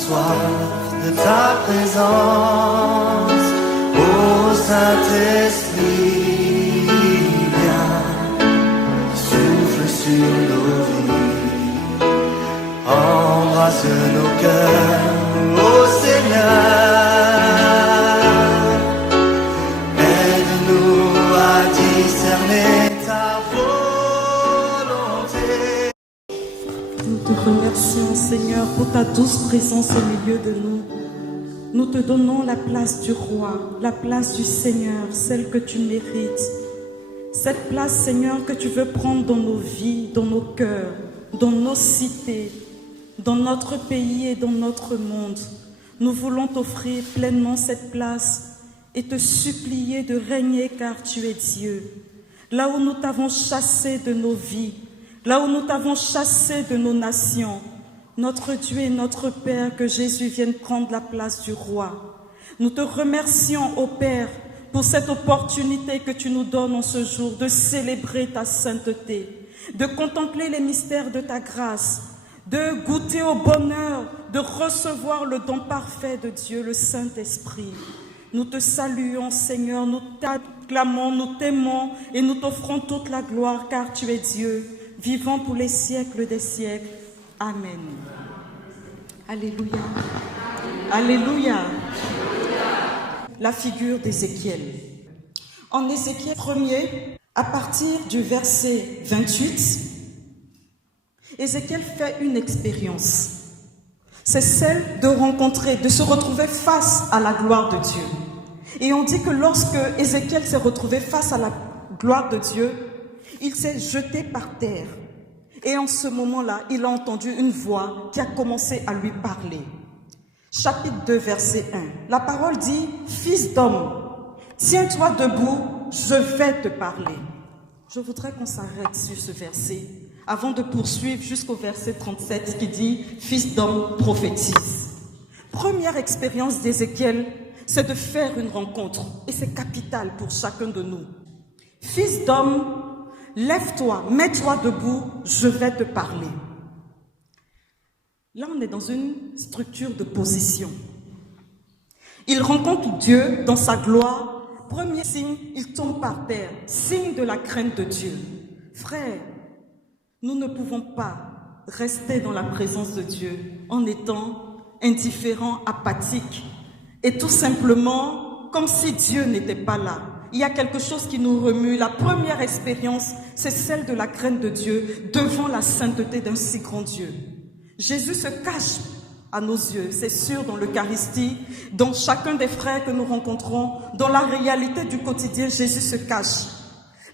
soif de ta présence, ô Saint-Esprit, viens, souffle sur nos vies, embrasse nos cœurs, ô Seigneur, aide-nous à discerner ta volonté. Nous te remercions, Seigneur, pour ta douce présence au milieu de nous. Nous te donnons la place du roi, la place du Seigneur, celle que tu mérites. Cette place, Seigneur, que tu veux prendre dans nos vies, dans nos cœurs, dans nos cités, dans notre pays et dans notre monde. Nous voulons t'offrir pleinement cette place et te supplier de régner car tu es Dieu. Là où nous t'avons chassé de nos vies, là où nous t'avons chassé de nos nations, notre Dieu et notre Père, que Jésus vienne prendre la place du roi. Nous te remercions, ô Père, pour cette opportunité que tu nous donnes en ce jour de célébrer ta sainteté, de contempler les mystères de ta grâce, de goûter au bonheur, de recevoir le don parfait de Dieu, le Saint-Esprit. Nous te saluons, Seigneur, nous t'acclamons, nous t'aimons et nous t'offrons toute la gloire, car tu es Dieu, vivant pour les siècles des siècles. Amen. Alléluia. Alléluia. La figure d'Ézéchiel. En Ézéchiel 1er, à partir du verset 28, Ézéchiel fait une expérience. C'est celle de rencontrer, de se retrouver face à la gloire de Dieu. Et on dit que lorsque Ézéchiel s'est retrouvé face à la gloire de Dieu, il s'est jeté par terre. Et en ce moment-là, il a entendu une voix qui a commencé à lui parler. Chapitre 2, verset 1. La parole dit, « Fils d'homme, tiens-toi debout, je vais te parler. » Je voudrais qu'on s'arrête sur ce verset avant de poursuivre jusqu'au verset 37 qui dit « Fils d'homme, prophétise. » Première expérience d'Ézéchiel, c'est de faire une rencontre. Et c'est capital pour chacun de nous. « Fils d'homme, lève-toi, mets-toi debout, je vais te parler. » Là, on est dans une structure de position. Il rencontre Dieu dans sa gloire. Premier signe, il tombe par terre. Signe de la crainte de Dieu. Frères, nous ne pouvons pas rester dans la présence de Dieu en étant indifférents, apathiques et tout simplement comme si Dieu n'était pas là. Il y a quelque chose qui nous remue. La première expérience, c'est celle de la crainte de Dieu devant la sainteté d'un si grand Dieu. Jésus se cache à nos yeux, c'est sûr, dans l'Eucharistie, dans chacun des frères que nous rencontrons, dans la réalité du quotidien, Jésus se cache.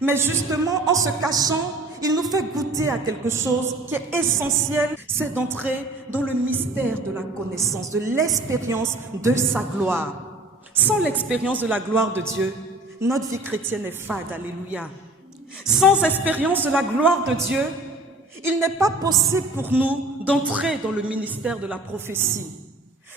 Mais justement, en se cachant, il nous fait goûter à quelque chose qui est essentiel, c'est d'entrer dans le mystère de la connaissance, de l'expérience de sa gloire. Sans l'expérience de la gloire de Dieu, notre vie chrétienne est fade, alléluia. Sans expérience de la gloire de Dieu, il n'est pas possible pour nous d'entrer dans le ministère de la prophétie.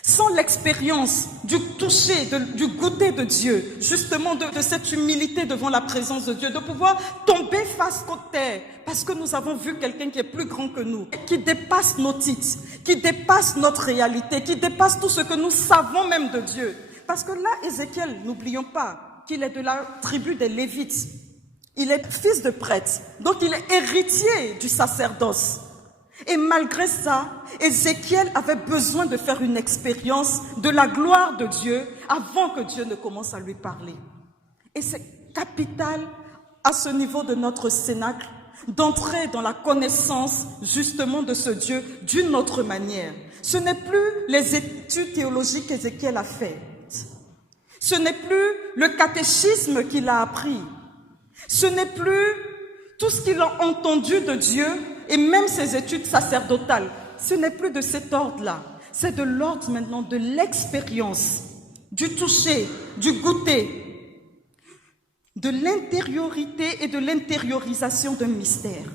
Sans l'expérience du toucher, du goûter de Dieu, justement de cette humilité devant la présence de Dieu, de pouvoir tomber face contre terre, parce que nous avons vu quelqu'un qui est plus grand que nous, qui dépasse nos titres, qui dépasse notre réalité, qui dépasse tout ce que nous savons même de Dieu. Parce que là, Ézéchiel, n'oublions pas qu'il est de la tribu des Lévites. Il est fils de prêtre, donc il est héritier du sacerdoce. Et malgré ça, Ézéchiel avait besoin de faire une expérience de la gloire de Dieu avant que Dieu ne commence à lui parler. Et c'est capital à ce niveau de notre cénacle d'entrer dans la connaissance justement de ce Dieu d'une autre manière. Ce n'est plus les études théologiques qu'Ézéchiel a faites. Ce n'est plus le catéchisme qu'il a appris. Ce n'est plus tout ce qu'il a entendu de Dieu et même ses études sacerdotales. Ce n'est plus de cet ordre-là. C'est de l'ordre maintenant de l'expérience, du toucher, du goûter, de l'intériorité et de l'intériorisation d'un mystère.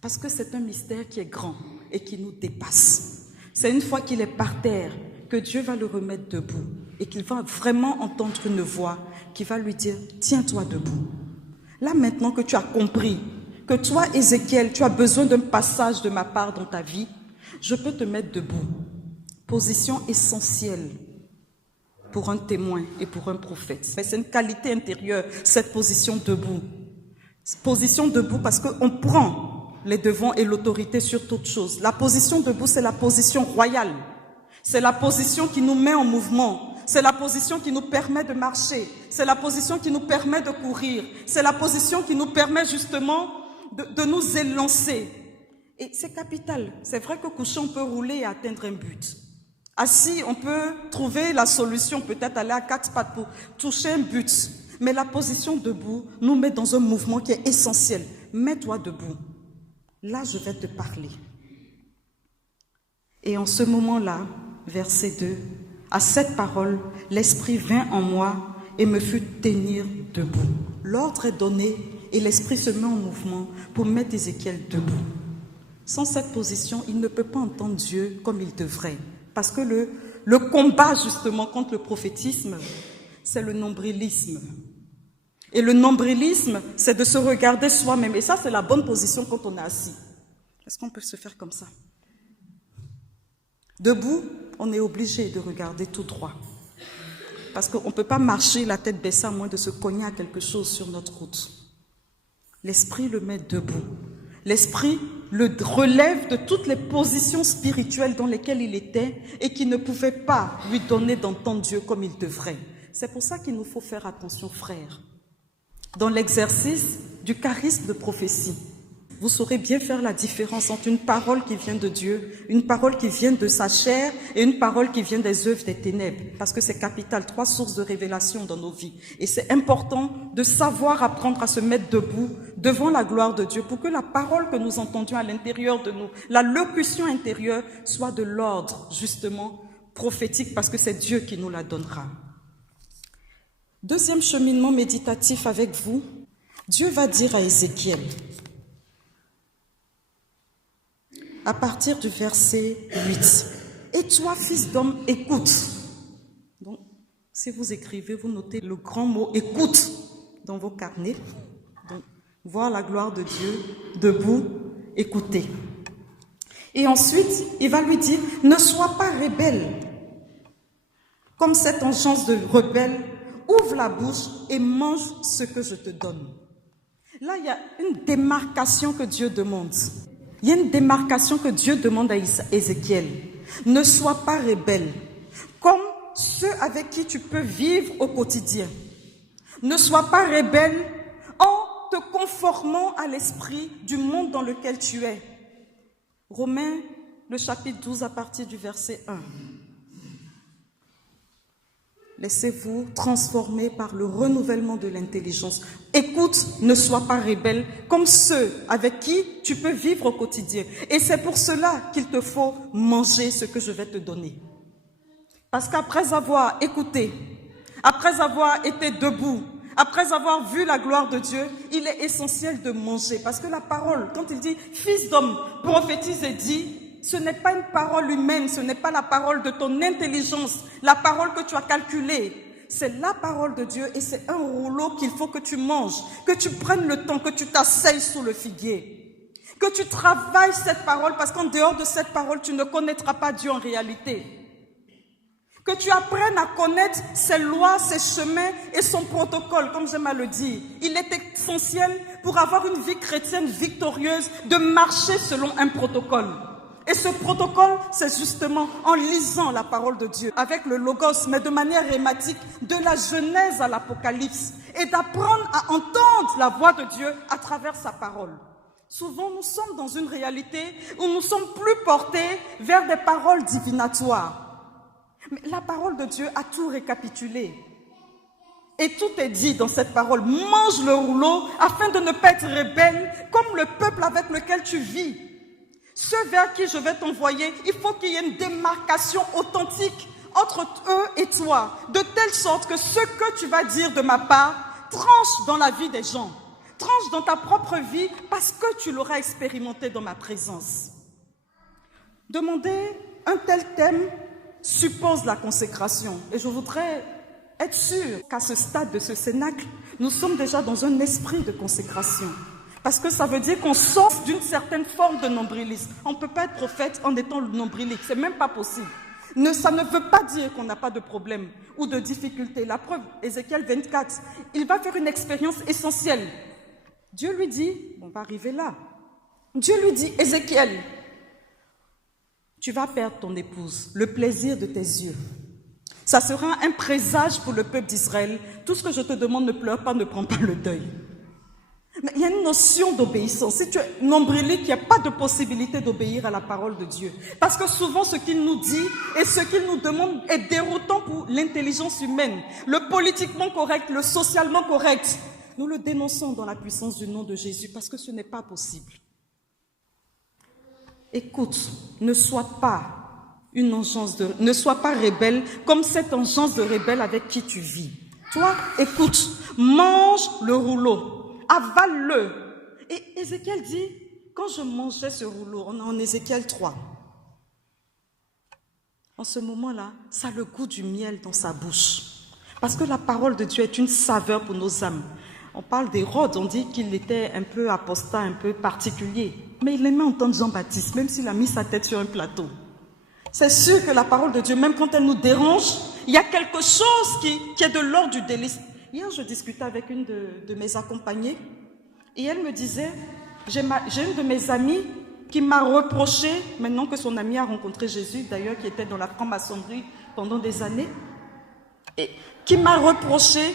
Parce que c'est un mystère qui est grand et qui nous dépasse. C'est une fois qu'il est par terre que Dieu va le remettre debout et qu'il va vraiment entendre une voix qui va lui dire « Tiens-toi debout ». Là maintenant que tu as compris que toi, Ézéchiel, tu as besoin d'un passage de ma part dans ta vie, je peux te mettre debout position essentielle pour un témoin et pour un prophète. C'est une qualité intérieure, cette position debout. Position debout parce qu'on prend les devants et l'autorité sur toute chose. La position debout, c'est la position royale. C'est la position qui nous met en mouvement. C'est la position qui nous permet de marcher. C'est la position qui nous permet de courir. C'est la position qui nous permet justement de nous élancer. Et c'est capital. C'est vrai que couché, on peut rouler et atteindre un but. Assis, on peut trouver la solution, peut-être aller à 4 pattes pour toucher un but. Mais la position debout nous met dans un mouvement qui est essentiel. Mets-toi debout. Là, je vais te parler. Et en ce moment-là, verset 2, à cette parole, l'Esprit vint en moi et me fit tenir debout. L'ordre est donné et l'Esprit se met en mouvement pour mettre Ézéchiel debout. Sans cette position, il ne peut pas entendre Dieu comme il devrait. Parce que le combat, justement, contre le prophétisme, c'est le nombrilisme. Et le nombrilisme, c'est de se regarder soi-même. Et ça, c'est la bonne position quand on est assis. Est-ce qu'on peut se faire comme ça? Debout, on est obligé de regarder tout droit. Parce qu'on ne peut pas marcher la tête baissée à moins de se cogner à quelque chose sur notre route. L'Esprit le met debout. L'Esprit le relève de toutes les positions spirituelles dans lesquelles il était et qui ne pouvaient pas lui donner d'entendre Dieu comme il devrait. C'est pour ça qu'il nous faut faire attention, frères. Dans l'exercice du charisme de prophétie, vous saurez bien faire la différence entre une parole qui vient de Dieu, une parole qui vient de sa chair et une parole qui vient des œuvres des ténèbres. Parce que c'est capital, 3 sources de révélation dans nos vies. Et c'est important de savoir apprendre à se mettre debout devant la gloire de Dieu pour que la parole que nous entendions à l'intérieur de nous, la locution intérieure, soit de l'ordre, justement, prophétique, parce que c'est Dieu qui nous la donnera. Deuxième cheminement méditatif avec vous, Dieu va dire à Ézéchiel, à partir du verset 8. « Et toi, fils d'homme, écoute. » Donc, si vous écrivez, vous notez le grand mot « écoute » dans vos carnets. Donc, voir la gloire de Dieu, debout, écouter. Et ensuite, il va lui dire « Ne sois pas rebelle. Comme cette engeance de rebelle, ouvre la bouche et mange ce que je te donne. » Là, il y a une démarcation que Dieu demande. Il y a une démarcation que Dieu demande à Ézéchiel. Ne sois pas rebelle, comme ceux avec qui tu peux vivre au quotidien. Ne sois pas rebelle en te conformant à l'esprit du monde dans lequel tu es. Romains, le chapitre 12, à partir du verset 1. Laissez-vous transformer par le renouvellement de l'intelligence. Écoute, ne sois pas rebelle comme ceux avec qui tu peux vivre au quotidien. Et c'est pour cela qu'il te faut manger ce que je vais te donner. Parce qu'après avoir écouté, après avoir été debout, après avoir vu la gloire de Dieu, il est essentiel de manger. Parce que la parole, quand il dit « Fils d'homme, prophétise et dit », ce n'est pas une parole humaine, ce n'est pas la parole de ton intelligence, la parole que tu as calculée. C'est la parole de Dieu et c'est un rouleau qu'il faut que tu manges, que tu prennes le temps, que tu t'asseyes sous le figuier, que tu travailles cette parole parce qu'en dehors de cette parole, tu ne connaîtras pas Dieu en réalité. Que tu apprennes à connaître ses lois, ses chemins et son protocole, comme j'aime à le dire. Il est essentiel pour avoir une vie chrétienne victorieuse de marcher selon un protocole. Et ce protocole, c'est justement en lisant la parole de Dieu, avec le logos, mais de manière rhématique, de la Genèse à l'Apocalypse, et d'apprendre à entendre la voix de Dieu à travers sa parole. Souvent, nous sommes dans une réalité où nous sommes plus portés vers des paroles divinatoires. Mais la parole de Dieu a tout récapitulé. Et tout est dit dans cette parole. Mange le rouleau afin de ne pas être rebelle comme le peuple avec lequel tu vis. Ceux vers qui je vais t'envoyer, il faut qu'il y ait une démarcation authentique entre eux et toi, de telle sorte que ce que tu vas dire de ma part tranche dans la vie des gens, tranche dans ta propre vie parce que tu l'auras expérimenté dans ma présence. Demander un tel thème suppose la consécration et je voudrais être sûr qu'à ce stade de ce cénacle, nous sommes déjà dans un esprit de consécration. Parce que ça veut dire qu'on sort d'une certaine forme de nombrilisme. On ne peut pas être prophète en étant nombrilique, c'est même pas possible. Ça ne veut pas dire qu'on n'a pas de problème ou de difficulté. La preuve, Ézéchiel 24, il va faire une expérience essentielle. Dieu lui dit, on va arriver là. Dieu lui dit, Ézéchiel, tu vas perdre ton épouse, le plaisir de tes yeux. Ça sera un présage pour le peuple d'Israël. Tout ce que je te demande, ne pleure pas, ne prends pas le deuil. Mais il y a une notion d'obéissance. Si tu es nombrilique, il n'y a pas de possibilité d'obéir à la parole de Dieu. Parce que souvent, ce qu'il nous dit et ce qu'il nous demande est déroutant pour l'intelligence humaine. Le politiquement correct, le socialement correct. Nous le dénonçons dans la puissance du nom de Jésus parce que ce n'est pas possible. Écoute, ne sois pas rebelle comme cette engeance de rebelle avec qui tu vis. Toi, écoute, mange le rouleau. Avale-le. Et Ézéchiel dit, quand je mangeais ce rouleau, on est en Ézéchiel 3, en ce moment-là, ça a le goût du miel dans sa bouche. Parce que la parole de Dieu est une saveur pour nos âmes. On parle d'Hérode, on dit qu'il était un peu apostat, un peu particulier. Mais il aimait entendre Jean-Baptiste, même s'il a mis sa tête sur un plateau. C'est sûr que la parole de Dieu, même quand elle nous dérange, il y a quelque chose qui est de l'ordre du délice. Hier, je discutais avec une de mes accompagnées et elle me disait, j'ai une de mes amies qui m'a reproché, maintenant que son amie a rencontré Jésus, d'ailleurs qui était dans la franc-maçonnerie pendant des années, et qui m'a reproché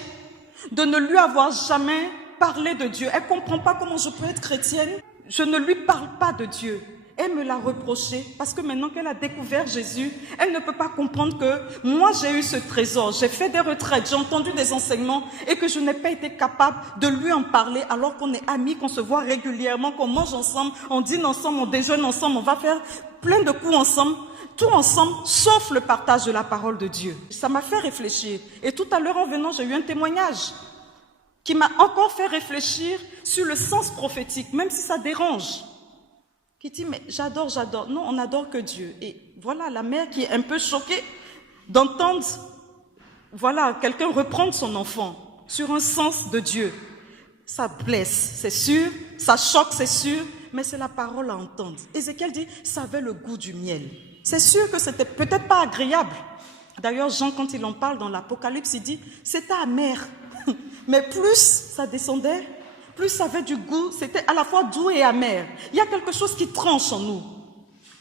de ne lui avoir jamais parlé de Dieu. Elle ne comprend pas comment je peux être chrétienne, je ne lui parle pas de Dieu. Elle me l'a reproché parce que maintenant qu'elle a découvert Jésus, elle ne peut pas comprendre que moi j'ai eu ce trésor, j'ai fait des retraites, j'ai entendu des enseignements et que je n'ai pas été capable de lui en parler alors qu'on est amis, qu'on se voit régulièrement, qu'on mange ensemble, on dîne ensemble, on déjeune ensemble, on va faire plein de coups ensemble, tout ensemble, sauf le partage de la parole de Dieu. Ça m'a fait réfléchir. Et tout à l'heure en venant, j'ai eu un témoignage qui m'a encore fait réfléchir sur le sens prophétique, même si ça dérange. Qui dit, mais j'adore. Non, on n'adore que Dieu. Et voilà, la mère qui est un peu choquée d'entendre, voilà, quelqu'un reprendre son enfant sur un sens de Dieu. Ça blesse, c'est sûr, ça choque, c'est sûr, mais c'est la parole à entendre. Ézéchiel dit, ça avait le goût du miel. C'est sûr que c'était peut-être pas agréable. D'ailleurs, Jean, quand il en parle dans l'Apocalypse, il dit, c'était amer. Mais plus ça descendait, plus ça avait du goût, c'était à la fois doux et amer. Il y a quelque chose qui tranche en nous.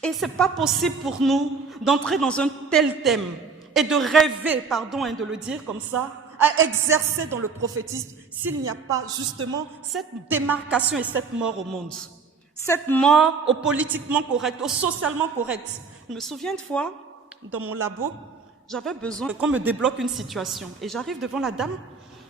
Et ce n'est pas possible pour nous d'entrer dans un tel thème et de rêver, pardon de le dire comme ça, à exercer dans le prophétisme s'il n'y a pas justement cette démarcation et cette mort au monde. Cette mort au politiquement correct, au socialement correct. Je me souviens une fois, dans mon labo, j'avais besoin qu'on me débloque une situation. Et j'arrive devant la dame.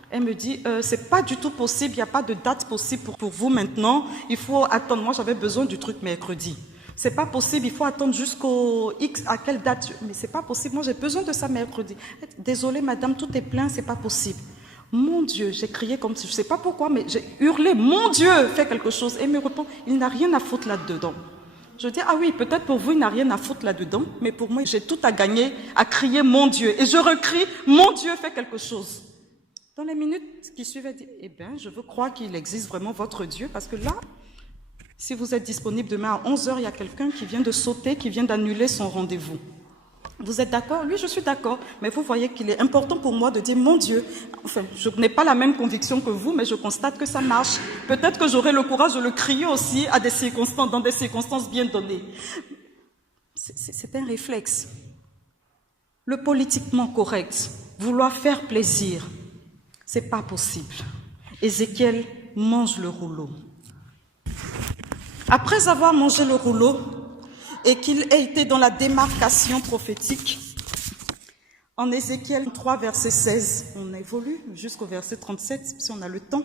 Elle me dit, c'est pas du tout possible, il n'y a pas de date possible pour vous maintenant, il faut attendre. Moi, j'avais besoin du truc mercredi. C'est pas possible, il faut attendre jusqu'au X, à quelle date? Mais c'est pas possible, moi j'ai besoin de ça mercredi. Désolée madame, tout est plein, c'est pas possible. Mon Dieu, j'ai crié comme si, je sais pas pourquoi, mais j'ai hurlé, mon Dieu, fais quelque chose. Et il me répond, il n'a rien à foutre là-dedans. Je dis, ah oui, peut-être pour vous, il n'a rien à foutre là-dedans, mais pour moi, j'ai tout à gagner à crier mon Dieu. Et je recrie, mon Dieu, fais quelque chose. Dans les minutes qui suivent, elle dit, eh bien, je veux croire qu'il existe vraiment votre Dieu, parce que là, si vous êtes disponible demain à 11h, il y a quelqu'un qui vient de sauter, qui vient d'annuler son rendez-vous. Vous êtes d'accord? Oui, je suis d'accord. Mais vous voyez qu'il est important pour moi de dire, mon Dieu, enfin, je n'ai pas la même conviction que vous, mais je constate que ça marche. Peut-être que j'aurai le courage de le crier aussi à des circonstances, dans des circonstances bien données. C'est un réflexe. Le politiquement correct, vouloir faire plaisir, c'est pas possible. Ézéchiel mange le rouleau. Après avoir mangé le rouleau et qu'il ait été dans la démarcation prophétique, en Ézéchiel 3, verset 16, on évolue jusqu'au verset 37, si on a le temps,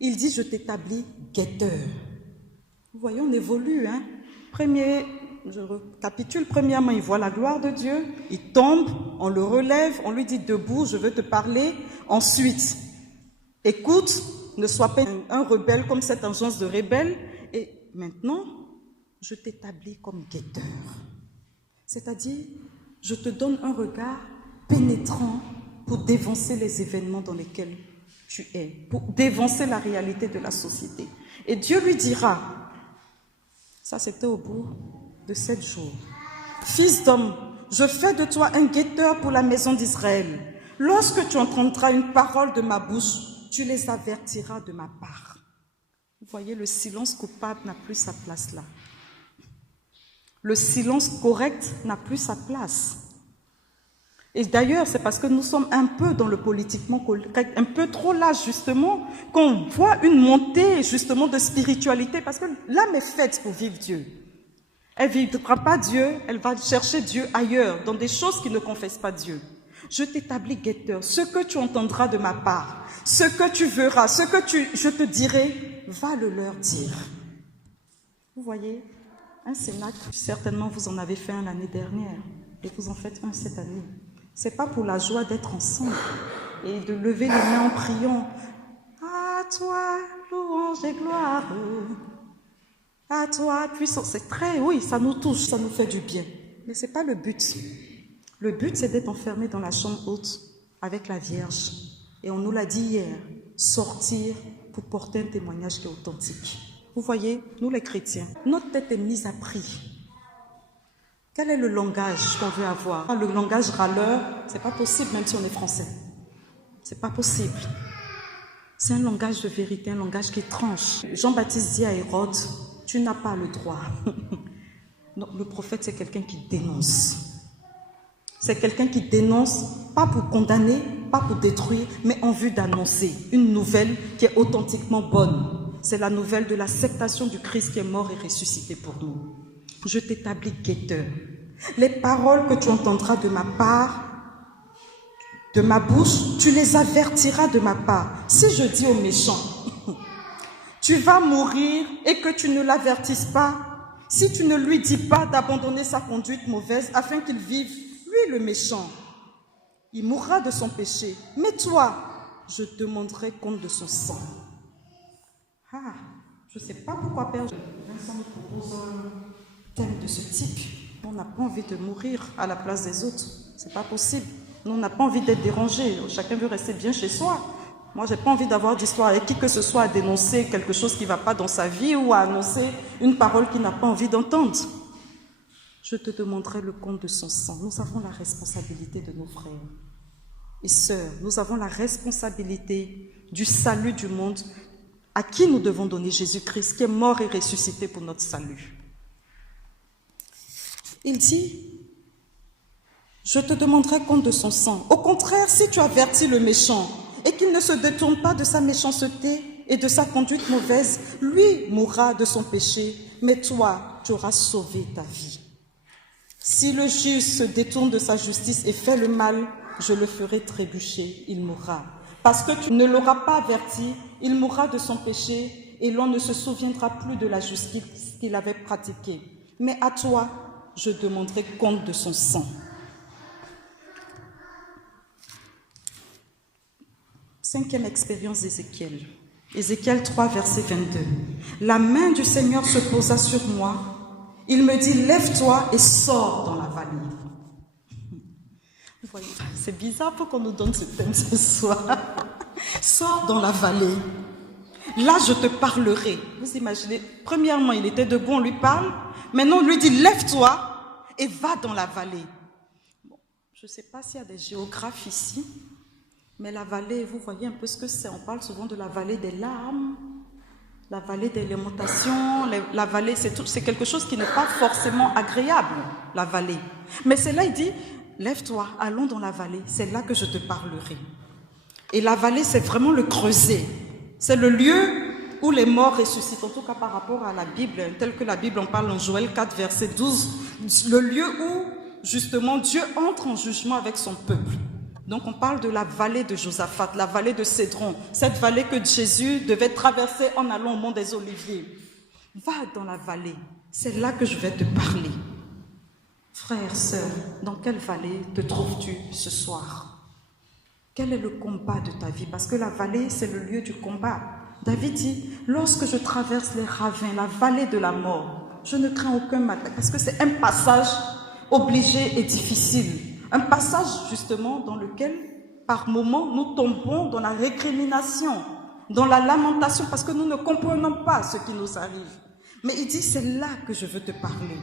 il dit, je t'établis guetteur. Vous voyez, on évolue, hein. Je récapitule, premièrement, il voit la gloire de Dieu, il tombe, on le relève, on lui dit debout, je veux te parler. Ensuite, écoute, ne sois pas un rebelle comme cette agence de rebelles. Et maintenant, je t'établis comme guetteur. C'est-à-dire, je te donne un regard pénétrant pour dévancer les événements dans lesquels tu es, pour dévancer la réalité de la société. Et Dieu lui dira, ça c'était au bout de 7 jours. fils d'homme, je fais de toi un guetteur pour la maison d'Israël. Lorsque tu entendras une parole de ma bouche, tu les avertiras de ma part. Vous voyez, le silence coupable n'a plus sa place là. Le silence correct n'a plus sa place. Et d'ailleurs, c'est parce que nous sommes un peu dans le politiquement correct, un peu trop là justement, qu'on voit une montée justement de spiritualité, parce que l'âme est faite pour vivre Dieu. Elle ne vivra pas Dieu, elle va chercher Dieu ailleurs, dans des choses qui ne confessent pas Dieu. Je t'établis guetteur, ce que tu entendras de ma part, ce que tu verras, je te dirai, va le leur dire. Vous voyez, un cénacle, certainement vous en avez fait un l'année dernière, et vous en faites un cette année. Ce n'est pas pour la joie d'être ensemble et de lever les mains en priant. À toi, louange et gloire. À toi, puissance. C'est très, oui, ça nous touche, ça nous fait du bien. Mais ce n'est pas le but. Le but, c'est d'être enfermé dans la chambre haute avec la Vierge. Et on nous l'a dit hier, sortir pour porter un témoignage qui est authentique. Vous voyez, nous les chrétiens, notre tête est mise à prix. Quel est le langage qu'on veut avoir? Le langage râleur, c'est pas possible même si on est français. C'est pas possible. C'est un langage de vérité, un langage qui tranche. Jean-Baptiste dit à Hérode, tu n'as pas le droit. Non, le prophète, c'est quelqu'un qui dénonce. C'est quelqu'un qui dénonce, pas pour condamner, pas pour détruire, mais en vue d'annoncer une nouvelle qui est authentiquement bonne. C'est la nouvelle de l'acceptation du Christ qui est mort et ressuscité pour nous. Je t'établis guetteur. Les paroles que tu entendras de ma part, de ma bouche, tu les avertiras de ma part. Si je dis au méchant, tu vas mourir et que tu ne l'avertisses pas, si tu ne lui dis pas d'abandonner sa conduite mauvaise afin qu'il vive, lui le méchant, il mourra de son péché. Mais toi, je demanderai compte de son sang. Ah, je ne sais pas pourquoi Père Vincent nous propose thème de ce type. On n'a pas envie de mourir à la place des autres. C'est pas possible. Nous, on n'a pas envie d'être dérangé. Chacun veut rester bien chez soi. Moi, j'ai pas envie d'avoir d'histoire avec qui que ce soit à dénoncer quelque chose qui ne va pas dans sa vie ou à annoncer une parole qu'il n'a pas envie d'entendre. Je te demanderai le compte de son sang. Nous avons la responsabilité de nos frères et sœurs. Nous avons la responsabilité du salut du monde à qui nous devons donner Jésus-Christ, qui est mort et ressuscité pour notre salut. Il dit, je te demanderai compte de son sang. Au contraire, si tu avertis le méchant et qu'il ne se détourne pas de sa méchanceté et de sa conduite mauvaise, lui mourra de son péché, mais toi, tu auras sauvé ta vie. Si le juste se détourne de sa justice et fait le mal, je le ferai trébucher, il mourra. Parce que tu ne l'auras pas averti, il mourra de son péché et l'on ne se souviendra plus de la justice qu'il avait pratiquée. Mais à toi, je demanderai compte de son sang. Cinquième expérience d'Ézéchiel. Ézéchiel 3, verset 22. La main du Seigneur se posa sur moi. Il me dit, lève-toi et sors dans la vallée. Vous voyez, c'est bizarre pour qu'on nous donne ce thème ce soir. Sors dans la vallée. Là, je te parlerai. Vous imaginez, premièrement, il était debout, on lui parle. Maintenant, on lui dit, lève-toi et va dans la vallée. Bon, je ne sais pas s'il y a des géographes ici, mais la vallée, vous voyez un peu ce que c'est. On parle souvent de la vallée des larmes, la vallée des lamentations. La vallée, c'est quelque chose qui n'est pas forcément agréable, la vallée. Mais c'est là, il dit, lève-toi, allons dans la vallée. C'est là que je te parlerai. Et la vallée, c'est vraiment le creuset. C'est le lieu où les morts ressuscitent, en tout cas par rapport à la Bible, tel que la Bible en parle en Joël 4, verset 12, le lieu où, justement, Dieu entre en jugement avec son peuple. Donc on parle de la vallée de Josaphat, la vallée de Cédron, cette vallée que Jésus devait traverser en allant au mont des Oliviers. Va dans la vallée, c'est là que je vais te parler. Frère, sœur, dans quelle vallée te trouves-tu ce soir? Quel est le combat de ta vie? Parce que la vallée, c'est le lieu du combat. David dit, lorsque je traverse les ravins, la vallée de la mort, je ne crains aucun mal. Parce que c'est un passage obligé et difficile. Un passage justement dans lequel, par moments, nous tombons dans la récrimination, dans la lamentation, parce que nous ne comprenons pas ce qui nous arrive. Mais il dit, c'est là que je veux te parler.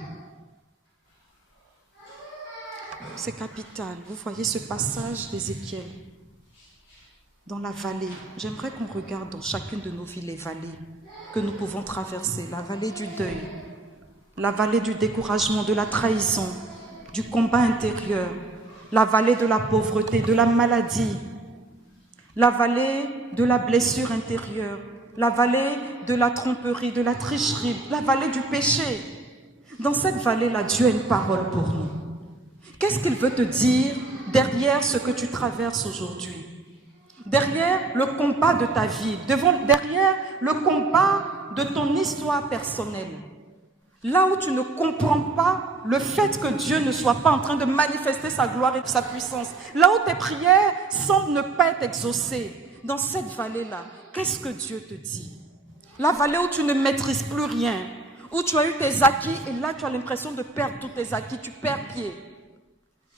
c'est capital. Vous voyez ce passage d'Ézéchiel dans la vallée. J'aimerais qu'on regarde dans chacune de nos vies les vallées que nous pouvons traverser. La vallée du deuil, la vallée du découragement, de la trahison, du combat intérieur, la vallée de la pauvreté, de la maladie, la vallée de la blessure intérieure, la vallée de la tromperie, de la tricherie, la vallée du péché. Dans cette vallée-là, Dieu a une parole pour nous. Qu'est-ce qu'il veut te dire derrière ce que tu traverses aujourd'hui? Derrière le combat de ta vie, derrière le combat de ton histoire personnelle. Là où tu ne comprends pas le fait que Dieu ne soit pas en train de manifester sa gloire et sa puissance. Là où tes prières semblent ne pas être exaucées. Dans cette vallée-là, qu'est-ce que Dieu te dit? La vallée où tu ne maîtrises plus rien, où tu as eu tes acquis et là tu as l'impression de perdre tous tes acquis, tu perds pied.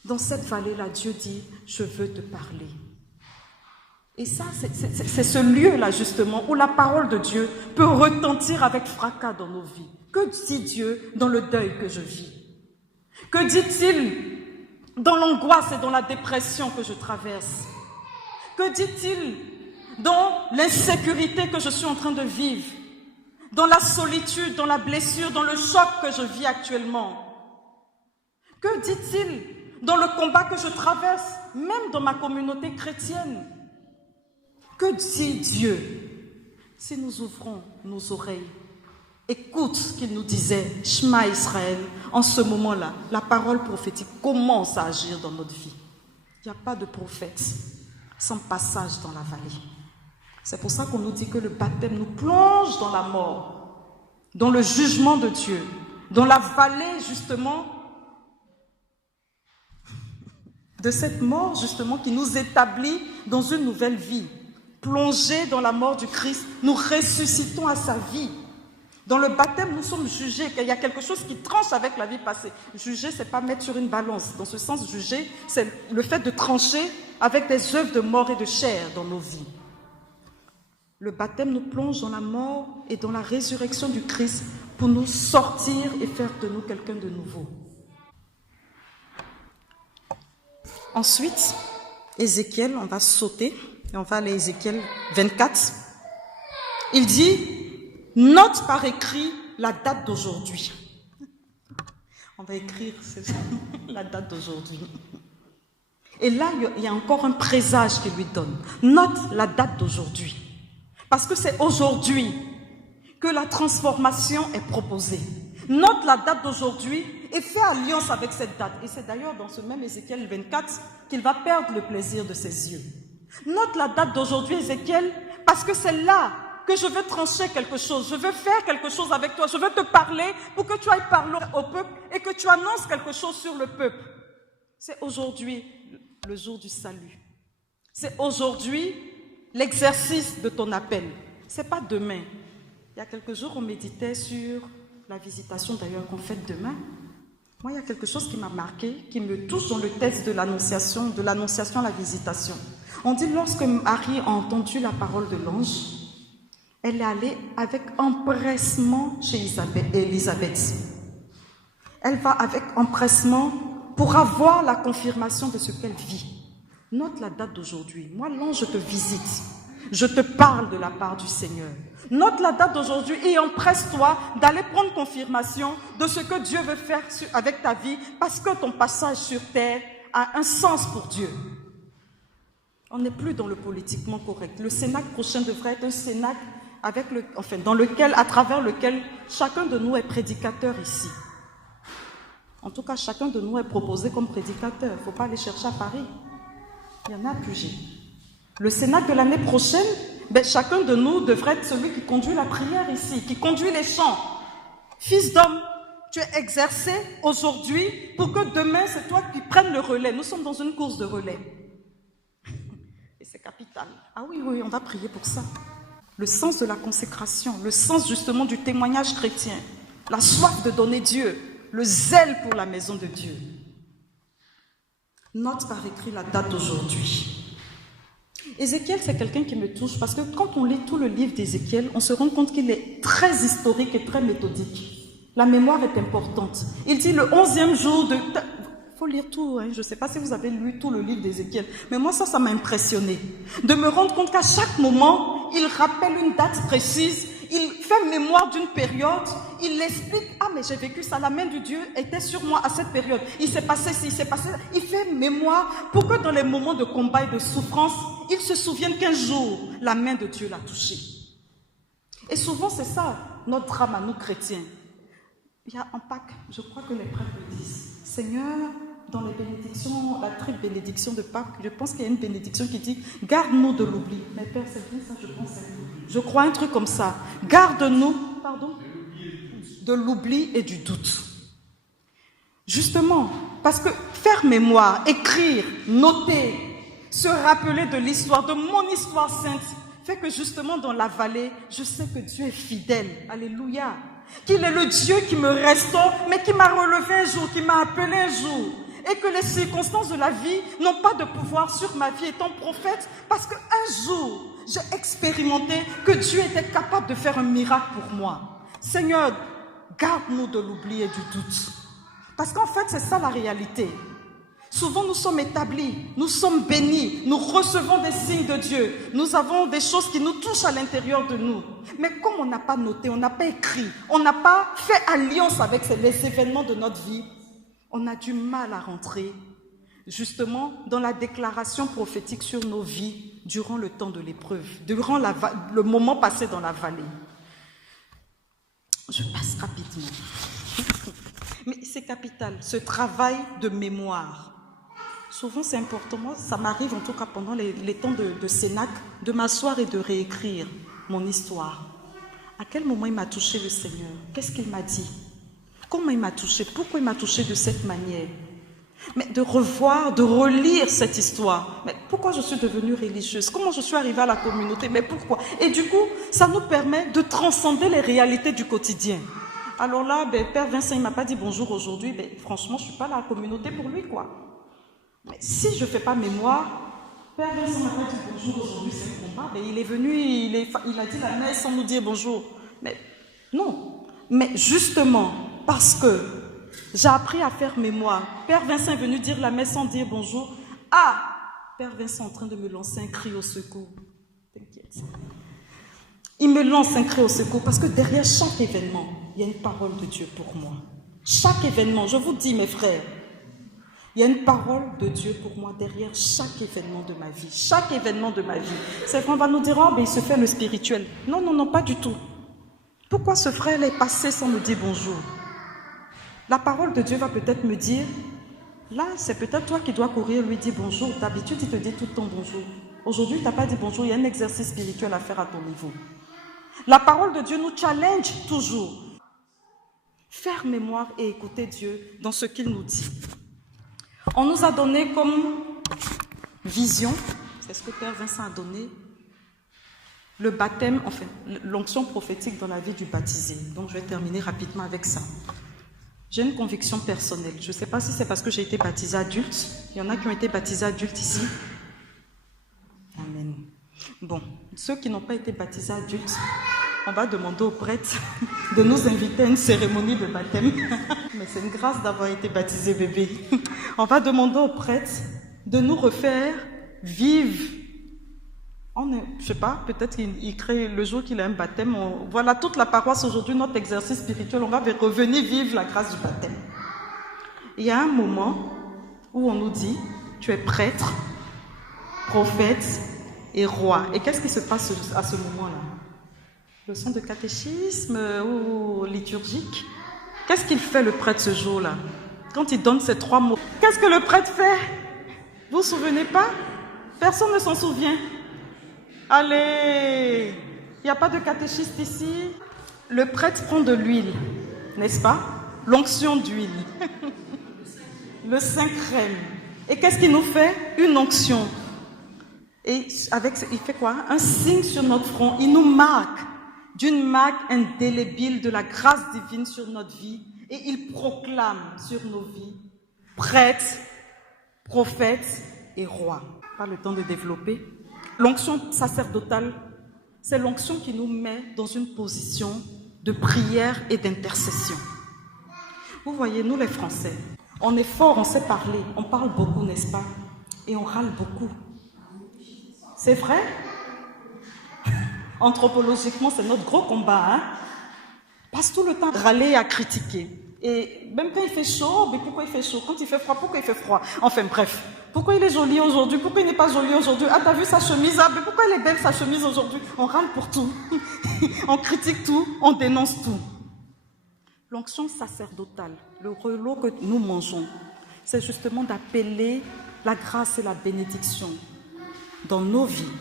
Dans cette vallée-là, Dieu dit, je veux te parler. Et ça, c'est ce lieu-là justement où la parole de Dieu peut retentir avec fracas dans nos vies. Que dit Dieu dans le deuil que je vis? Que dit-il dans l'angoisse et dans la dépression que je traverse? Que dit-il dans l'insécurité que je suis en train de vivre? Dans la solitude, dans la blessure, dans le choc que je vis actuellement? Que dit-il dans le combat que je traverse, même dans ma communauté chrétienne? Que dit Dieu? Si nous ouvrons nos oreilles, écoute ce qu'il nous disait, Shema Israël, en ce moment-là, la parole prophétique commence à agir dans notre vie. Il n'y a pas de prophète sans passage dans la vallée. C'est pour ça qu'on nous dit que le baptême nous plonge dans la mort, dans le jugement de Dieu, dans la vallée justement de cette mort justement qui nous établit dans une nouvelle vie. Plongés dans la mort du Christ, nous ressuscitons à sa vie. Dans le baptême, nous sommes jugés, qu'il y a quelque chose qui tranche avec la vie passée. Juger, ce n'est pas mettre sur une balance. Dans ce sens, juger, c'est le fait de trancher avec des œuvres de mort et de chair dans nos vies. Le baptême nous plonge dans la mort et dans la résurrection du Christ pour nous sortir et faire de nous quelqu'un de nouveau. Ensuite, Ézéchiel, on va sauter et on va aller à Ézéchiel 24. Il dit, note par écrit la date d'aujourd'hui. On va écrire la date d'aujourd'hui. Et là, il y a encore un présage qu'il lui donne. Note la date d'aujourd'hui. Parce que c'est aujourd'hui que la transformation est proposée. Note la date d'aujourd'hui et fais alliance avec cette date. Et c'est d'ailleurs dans ce même Ézéchiel 24 qu'il va perdre le plaisir de ses yeux. Note la date d'aujourd'hui, Ézéchiel, parce que c'est là que je veux trancher quelque chose. Je veux faire quelque chose avec toi. Je veux te parler pour que tu ailles parler au peuple et que tu annonces quelque chose sur le peuple. C'est aujourd'hui le jour du salut. C'est aujourd'hui l'exercice de ton appel. Ce n'est pas demain. Il y a quelques jours, on méditait sur la visitation d'ailleurs qu'on fait demain. Moi, il y a quelque chose qui m'a marqué, qui me touche dans le texte de l'annonciation à la visitation. On dit lorsque Marie a entendu la parole de l'ange, elle est allée avec empressement chez Élisabeth. Elle va avec empressement pour avoir la confirmation de ce qu'elle vit. Note la date d'aujourd'hui. Moi, l'ange, je te visite. Je te parle de la part du Seigneur. Note la date d'aujourd'hui et empresse-toi d'aller prendre confirmation de ce que Dieu veut faire avec ta vie parce que ton passage sur terre a un sens pour Dieu. On n'est plus dans le politiquement correct. Le Cénacle prochain devrait être un Cénacle à travers lequel chacun de nous est prédicateur ici. En tout cas, chacun de nous est proposé comme prédicateur. Il ne faut pas aller chercher à Paris. Il y en a plusieurs. Le Cénacle de l'année prochaine, chacun de nous devrait être celui qui conduit la prière ici, qui conduit les chants. Fils d'homme, tu es exercé aujourd'hui pour que demain, c'est toi qui prennes le relais. Nous sommes dans une course de relais. Et c'est capital. Ah oui, on va prier pour ça. Le sens de la consécration, le sens justement du témoignage chrétien, la soif de donner Dieu, le zèle pour la maison de Dieu. Note par écrit la date d'aujourd'hui. Ézéchiel, c'est quelqu'un qui me touche parce que quand on lit tout le livre d'Ézéchiel, on se rend compte qu'il est très historique et très méthodique. La mémoire est importante. Il dit le 11e jour de... faut lire tout. Hein. Je ne sais pas si vous avez lu tout le livre d'Ézéchiel, mais moi, ça m'a impressionné. De me rendre compte qu'à chaque moment, il rappelle une date précise, il fait mémoire d'une période, il explique, ah mais j'ai vécu ça, la main de Dieu était sur moi à cette période, il s'est passé ci, il s'est passé ça. Il fait mémoire pour que dans les moments de combat et de souffrance, il se souvienne qu'un jour, la main de Dieu l'a touché. Et souvent, c'est ça, notre drame à nous chrétiens. Il y a en Pâques, je crois que les prêtres le disent. Seigneur, dans les bénédictions, la triple bénédiction de Pâques, je pense qu'il y a une bénédiction qui dit « Garde-nous de l'oubli ». Mais Père, c'est bien ça, je pense. Je crois un truc comme ça. Garde-nous, pardon, de l'oubli et du doute. Justement, parce que faire mémoire, écrire, noter, se rappeler de l'histoire, de mon histoire sainte, fait que justement dans la vallée, je sais que Dieu est fidèle. Alléluia. Qu'il est le Dieu qui me restaure, mais qui m'a relevé un jour, qui m'a appelé un jour. Et que les circonstances de la vie n'ont pas de pouvoir sur ma vie étant prophète, parce qu'un jour, j'ai expérimenté que Dieu était capable de faire un miracle pour moi. Seigneur, garde-nous de l'oubli et du doute. Parce qu'en fait, c'est ça la réalité. Souvent, nous sommes établis, nous sommes bénis, nous recevons des signes de Dieu. Nous avons des choses qui nous touchent à l'intérieur de nous. Mais comme on n'a pas noté, on n'a pas écrit, on n'a pas fait alliance avec les événements de notre vie, on a du mal à rentrer justement dans la déclaration prophétique sur nos vies durant le temps de l'épreuve, durant le moment passé dans la vallée. Je passe rapidement. Mais c'est capital, ce travail de mémoire. Souvent, c'est important. Moi, ça m'arrive, en tout cas pendant les temps de Cénac, de m'asseoir et de réécrire mon histoire. À quel moment il m'a touché le Seigneur? Qu'est-ce qu'il m'a dit? Comment il m'a touché? Pourquoi il m'a touché de cette manière? Mais de revoir, de relire cette histoire. Mais pourquoi je suis devenue religieuse? Comment je suis arrivée à la communauté? Mais pourquoi? Et du coup, ça nous permet de transcender les réalités du quotidien. Alors là, Père Vincent, il ne m'a pas dit bonjour aujourd'hui. Franchement, je ne suis pas à la communauté pour lui, quoi. Mais si je ne fais pas mémoire, Père Vincent m'a pas dit bonjour aujourd'hui, c'est un combat. Il est venu, il a dit la messe sans nous dire bonjour. Mais non. Mais justement, parce que j'ai appris à faire mémoire. Père Vincent est venu dire la messe sans dire bonjour. Ah, Père Vincent est en train de me lancer un cri au secours. T'inquiète. Il me lance un cri au secours parce que derrière chaque événement, il y a une parole de Dieu pour moi. Chaque événement, je vous dis mes frères, il y a une parole de Dieu pour moi derrière chaque événement de ma vie. Chaque événement de ma vie. C'est qu'on va nous dire, oh, il se fait le spirituel. Non, non, non, pas du tout. Pourquoi ce frère est passé sans me dire bonjour? La parole de Dieu va peut-être me dire, là, c'est peut-être toi qui dois courir lui dire bonjour. D'habitude, il te dit tout le temps bonjour. Aujourd'hui, tu n'as pas dit bonjour, il y a un exercice spirituel à faire à ton niveau. La parole de Dieu nous challenge toujours. Faire mémoire et écouter Dieu dans ce qu'il nous dit. On nous a donné comme vision, c'est ce que Père Vincent a donné, le baptême, enfin, l'onction prophétique dans la vie du baptisé. Donc, je vais terminer rapidement avec ça. J'ai une conviction personnelle. Je ne sais pas si c'est parce que j'ai été baptisée adulte. Il y en a qui ont été baptisés adultes ici. Amen. Bon, ceux qui n'ont pas été baptisés adultes, on va demander aux prêtres de nous inviter à une cérémonie de baptême. Mais c'est une grâce d'avoir été baptisé bébé. On va demander aux prêtres de nous refaire vivre. Je ne sais pas, peut-être qu'il crée le jour qu'il a un baptême. Voilà, toute la paroisse aujourd'hui, notre exercice spirituel, on va revenir vivre la grâce du baptême. Il y a un moment où on nous dit, tu es prêtre, prophète et roi. Et qu'est-ce qui se passe à ce moment-là? Leçon de catéchisme ou liturgique? Qu'est-ce qu'il fait le prêtre ce jour-là? Quand il donne ces 3 mots, qu'est-ce que le prêtre fait? Vous vous souvenez pas? Personne ne s'en souvient. Allez, il n'y a pas de catéchiste ici. Le prêtre prend de l'huile, n'est-ce pas? L'onction d'huile. Le Saint-Crème. Et qu'est-ce qu'il nous fait? Une onction. Et avec, il fait quoi? Un signe sur notre front. Il nous marque d'une marque indélébile de la grâce divine sur notre vie. Et il proclame sur nos vies prêtre, prophète et roi. Pas le temps de développer. L'onction sacerdotale, c'est l'onction qui nous met dans une position de prière et d'intercession. Vous voyez, nous les Français, On est fort, on sait parler, on parle beaucoup, n'est-ce pas? Et on râle beaucoup. C'est vrai? Anthropologiquement, c'est notre gros combat, hein? Passe tout le temps à râler et à critiquer. Et même quand il fait chaud, mais pourquoi il fait chaud? Quand il fait froid, pourquoi il fait froid? Enfin bref, pourquoi il est joli aujourd'hui? Pourquoi il n'est pas joli aujourd'hui? Ah, t'as vu sa chemise? Ah, mais pourquoi elle est belle sa chemise aujourd'hui? On râle pour tout. On critique tout, on dénonce tout. L'onction sacerdotale, le relot que nous mangeons, c'est justement d'appeler la grâce et la bénédiction dans nos vies,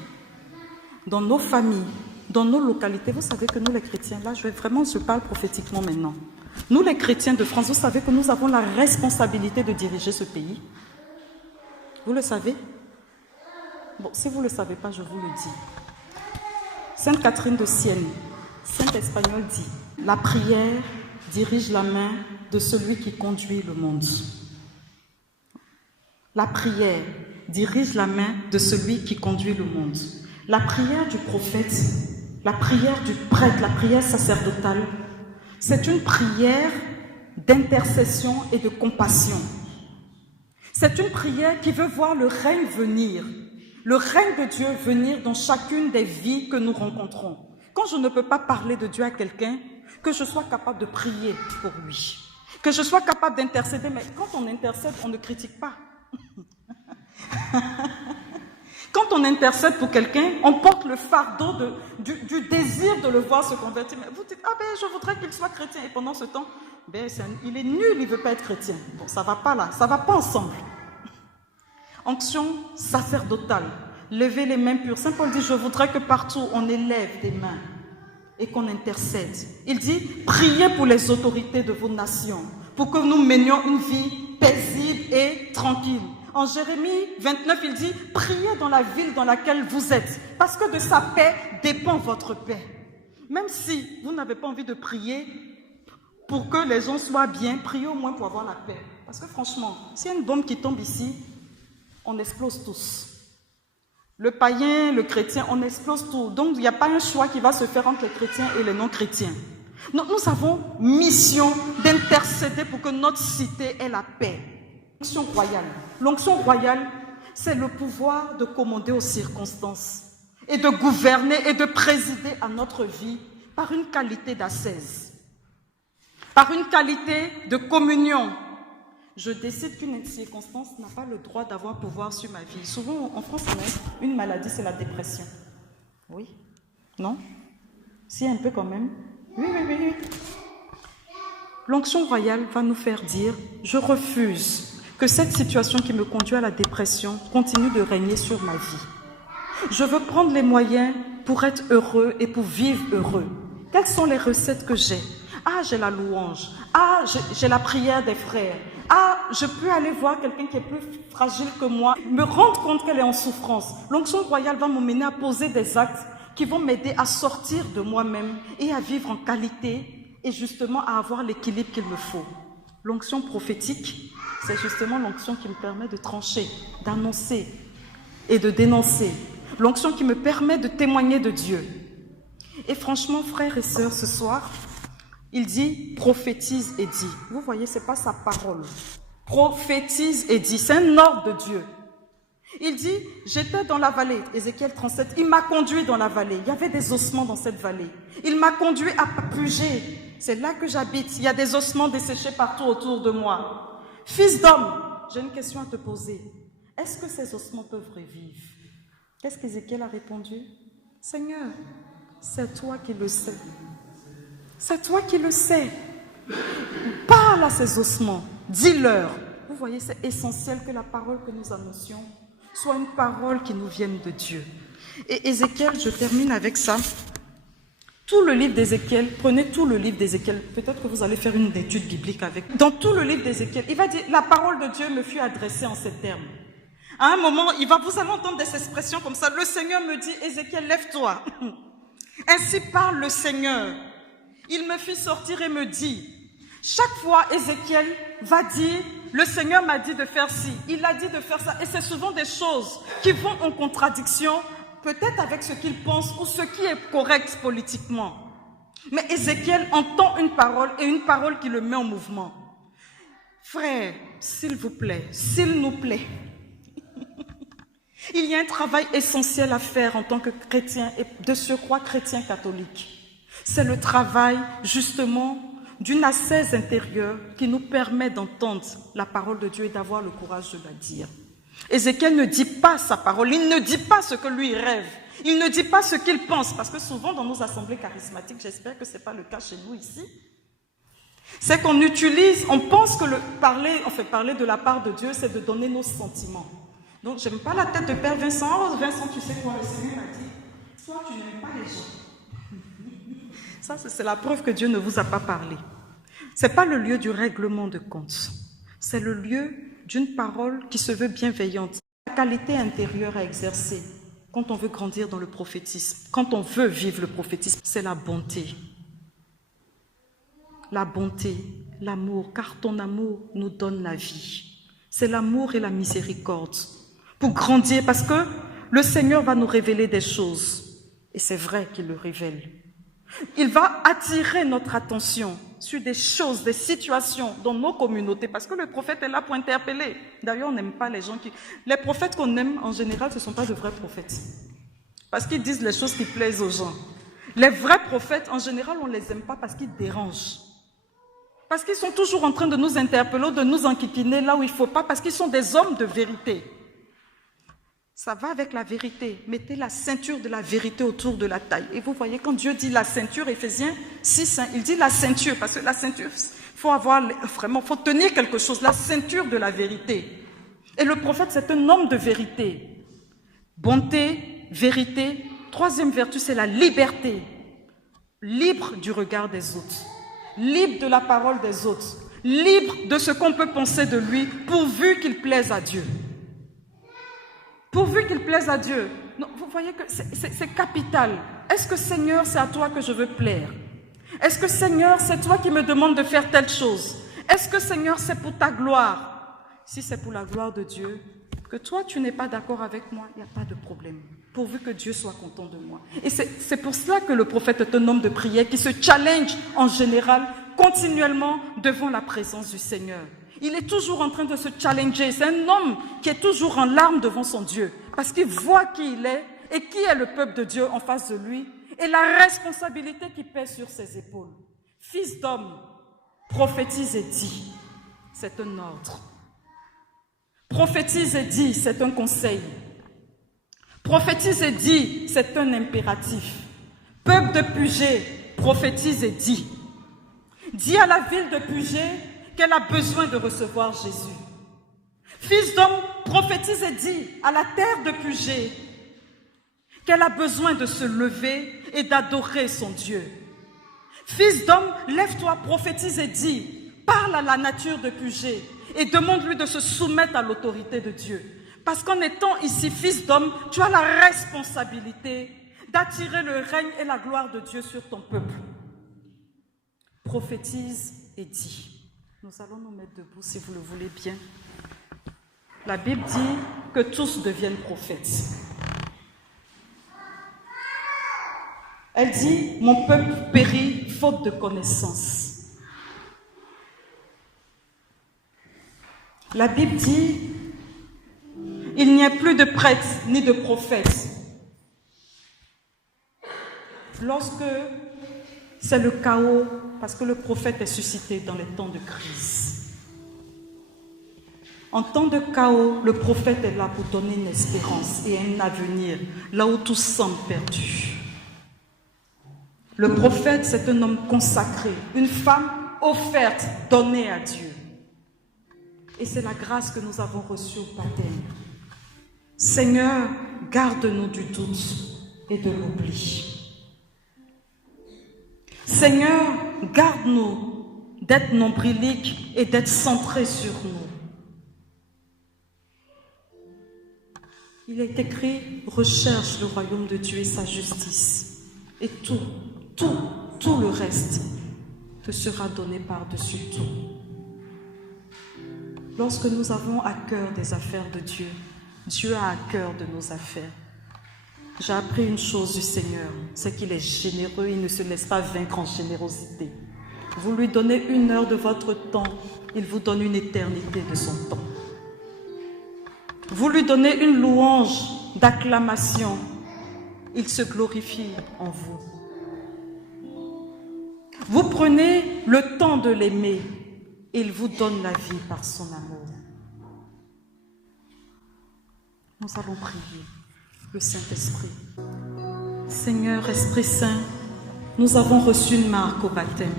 dans nos familles, dans nos localités. Vous savez que nous les chrétiens, là je parle prophétiquement maintenant. Nous les chrétiens de France, vous savez que nous avons la responsabilité de diriger ce pays. Vous le savez? Bon, si vous ne le savez pas, je vous le dis. Sainte Catherine de Sienne, sainte espagnole dit, la prière dirige la main de celui qui conduit le monde. La prière dirige la main de celui qui conduit le monde. La prière du prophète, la prière du prêtre, la prière sacerdotale, c'est une prière d'intercession et de compassion. C'est une prière qui veut voir le règne venir, le règne de Dieu venir dans chacune des vies que nous rencontrons. Quand je ne peux pas parler de Dieu à quelqu'un, que je sois capable de prier pour lui, que je sois capable d'intercéder. Mais quand on intercède, on ne critique pas. Quand on intercède pour quelqu'un, on porte le fardeau du désir de le voir se convertir. Mais vous dites, ah ben je voudrais qu'il soit chrétien. Et pendant ce temps, ben, il est nul, il ne veut pas être chrétien. Bon, ça ne va pas là, ça ne va pas ensemble. Onction sacerdotale, lever les mains pures. Saint Paul dit, je voudrais que partout on élève des mains et qu'on intercède. Il dit, priez pour les autorités de vos nations, pour que nous menions une vie paisible et tranquille. En Jérémie 29, il dit, priez dans la ville dans laquelle vous êtes, parce que de sa paix dépend votre paix. Même si vous n'avez pas envie de prier pour que les gens soient bien, priez au moins pour avoir la paix. Parce que franchement, s'il y a une bombe qui tombe ici, on explose tous. Le païen, le chrétien, on explose tout. Donc, il n'y a pas un choix qui va se faire entre les chrétiens et les non-chrétiens. Donc, nous avons mission d'intercéder pour que notre cité ait la paix. L'onction royale. L'onction royale, c'est le pouvoir de commander aux circonstances et de gouverner et de présider à notre vie par une qualité d'ascèse, par une qualité de communion. Je décide qu'une circonstance n'a pas le droit d'avoir pouvoir sur ma vie. Souvent, en France, on a une maladie, c'est la dépression. Oui? Non? Si, un peu quand même. Oui. L'onction royale va nous faire dire, je refuse que cette situation qui me conduit à la dépression continue de régner sur ma vie. Je veux prendre les moyens pour être heureux et pour vivre heureux. Quelles sont les recettes que j'ai? Ah, j'ai la louange. Ah, j'ai la prière des frères. Ah, je peux aller voir quelqu'un qui est plus fragile que moi, me rendre compte qu'elle est en souffrance. L'onction royale va m'emmener à poser des actes qui vont m'aider à sortir de moi-même et à vivre en qualité et justement à avoir l'équilibre qu'il me faut. L'onction prophétique, c'est justement l'onction qui me permet de trancher, d'annoncer et de dénoncer. L'onction qui me permet de témoigner de Dieu. Et franchement, frères et sœurs, ce soir, il dit prophétise et dit. Vous voyez, ce n'est pas sa parole. Prophétise et dit. C'est un ordre de Dieu. Il dit, j'étais dans la vallée, Ézéchiel 37, il m'a conduit dans la vallée. Il y avait des ossements dans cette vallée. Il m'a conduit à Pugée. C'est là que j'habite. Il y a des ossements desséchés partout autour de moi. Fils d'homme, j'ai une question à te poser. Est-ce que ces ossements peuvent revivre? Qu'est-ce qu'Ézéchiel a répondu? Seigneur, c'est toi qui le sais. C'est toi qui le sais. Parle à ces ossements. Dis-leur. Vous voyez, c'est essentiel que la parole que nous annoncions soit une parole qui nous vienne de Dieu. Et Ézéchiel, je termine avec ça. Tout le livre d'Ézéchiel, prenez tout le livre d'Ézéchiel. Peut-être que vous allez faire une étude biblique avec. Dans tout le livre d'Ézéchiel, il va dire, la parole de Dieu me fut adressée en ces termes. À un moment, vous allez entendre des expressions comme ça. Le Seigneur me dit, Ézéchiel, lève-toi. Ainsi parle le Seigneur. Il me fit sortir et me dit, chaque fois Ézéchiel va dire, le Seigneur m'a dit de faire ci, il a dit de faire ça. Et c'est souvent des choses qui vont en contradiction, peut-être avec ce qu'il pense ou ce qui est correct politiquement. Mais Ézéchiel entend une parole et une parole qui le met en mouvement. Frère, s'il vous plaît, s'il nous plaît, il y a un travail essentiel à faire en tant que chrétien et de surcroît chrétien catholique. C'est le travail justement d'une ascèse intérieure qui nous permet d'entendre la parole de Dieu et d'avoir le courage de la dire. Ézéchiel ne dit pas sa parole, il ne dit pas ce que lui rêve, il ne dit pas ce qu'il pense, parce que souvent dans nos assemblées charismatiques, j'espère que ce n'est pas le cas chez nous ici, c'est qu'on utilise, on pense que parler de la part de Dieu, c'est de donner nos sentiments. Donc, je n'aime pas la tête de Père Vincent. Oh, Vincent, tu sais quoi, le Seigneur m'a dit, toi, tu n'aimes pas les gens. Ça, c'est la preuve que Dieu ne vous a pas parlé. Ce n'est pas le lieu du règlement de compte. C'est le lieu d'une parole qui se veut bienveillante. La qualité intérieure à exercer quand on veut grandir dans le prophétisme, quand on veut vivre le prophétisme, c'est la bonté. La bonté, l'amour, car ton amour nous donne la vie. C'est l'amour et la miséricorde. Pour grandir, parce que le Seigneur va nous révéler des choses. Et c'est vrai qu'il le révèle. Il va attirer notre attention sur des choses, des situations dans nos communautés, parce que le prophète est là pour interpeller. D'ailleurs, on n'aime pas les gens qui... Les prophètes qu'on aime, en général, ce ne sont pas de vrais prophètes. Parce qu'ils disent les choses qui plaisent aux gens. Les vrais prophètes, en général, on ne les aime pas parce qu'ils dérangent. Parce qu'ils sont toujours en train de nous interpeller, de nous enquiquiner là où il ne faut pas, parce qu'ils sont des hommes de vérité. Ça va avec la vérité. Mettez la ceinture de la vérité autour de la taille. Et vous voyez, quand Dieu dit la ceinture, Éphésiens 6, il dit la ceinture, parce que la ceinture, il faut tenir quelque chose, la ceinture de la vérité. Et le prophète, c'est un homme de vérité. Bonté, vérité. Troisième vertu, c'est la liberté. Libre du regard des autres. Libre de la parole des autres, libre de ce qu'on peut penser de lui, pourvu qu'il plaise à Dieu. Pourvu qu'il plaise à Dieu. Non, vous voyez que c'est capital. Est-ce que Seigneur, c'est à toi que je veux plaire? Est-ce que Seigneur, c'est toi qui me demandes de faire telle chose? Est-ce que Seigneur, c'est pour ta gloire? Si c'est pour la gloire de Dieu, que toi tu n'es pas d'accord avec moi, il n'y a pas de problème. Pourvu que Dieu soit content de moi. Et c'est pour cela que le prophète est un homme de prière qui se challenge en général continuellement devant la présence du Seigneur. Il est toujours en train de se challenger. C'est un homme qui est toujours en larmes devant son Dieu parce qu'il voit qui il est et qui est le peuple de Dieu en face de lui et la responsabilité qui pèse sur ses épaules. Fils d'homme, prophétise et dis, c'est un ordre. Prophétise et dis, c'est un conseil. Prophétise et dis, c'est un impératif. Peuple de Pugée, prophétise et dis. Dis à la ville de Pugée qu'elle a besoin de recevoir Jésus. Fils d'homme, prophétise et dis à la terre de Pugée qu'elle a besoin de se lever et d'adorer son Dieu. Fils d'homme, lève-toi, prophétise et dis, parle à la nature de Pugée et demande-lui de se soumettre à l'autorité de Dieu. Parce qu'en étant ici fils d'homme, tu as la responsabilité d'attirer le règne et la gloire de Dieu sur ton peuple. Prophétise et dis. Nous allons nous mettre debout si vous le voulez bien. La Bible dit que tous deviennent prophètes. Elle dit, mon peuple périt faute de connaissance. La Bible dit, il n'y a plus de prêtres ni de prophètes. Lorsque c'est le chaos, parce que le prophète est suscité dans les temps de crise. En temps de chaos, le prophète est là pour donner une espérance et un avenir, là où tout semble perdu. Le prophète, c'est un homme consacré, une femme offerte, donnée à Dieu. Et c'est la grâce que nous avons reçue au baptême. Seigneur, garde-nous du doute et de l'oubli. Seigneur, garde-nous d'être nombriliques et d'être centrés sur nous. Il est écrit, recherche le royaume de Dieu et sa justice. Et tout le reste te sera donné par-dessus tout. Lorsque nous avons à cœur des affaires de Dieu, Dieu a à cœur de nos affaires. J'ai appris une chose du Seigneur, c'est qu'il est généreux, il ne se laisse pas vaincre en générosité. Vous lui donnez 1 heure de votre temps, il vous donne une éternité de son temps. Vous lui donnez une louange d'acclamation, il se glorifie en vous. Vous prenez le temps de l'aimer, il vous donne la vie par son amour. Nous allons prier le Saint-Esprit. Seigneur, Esprit Saint, nous avons reçu une marque au baptême.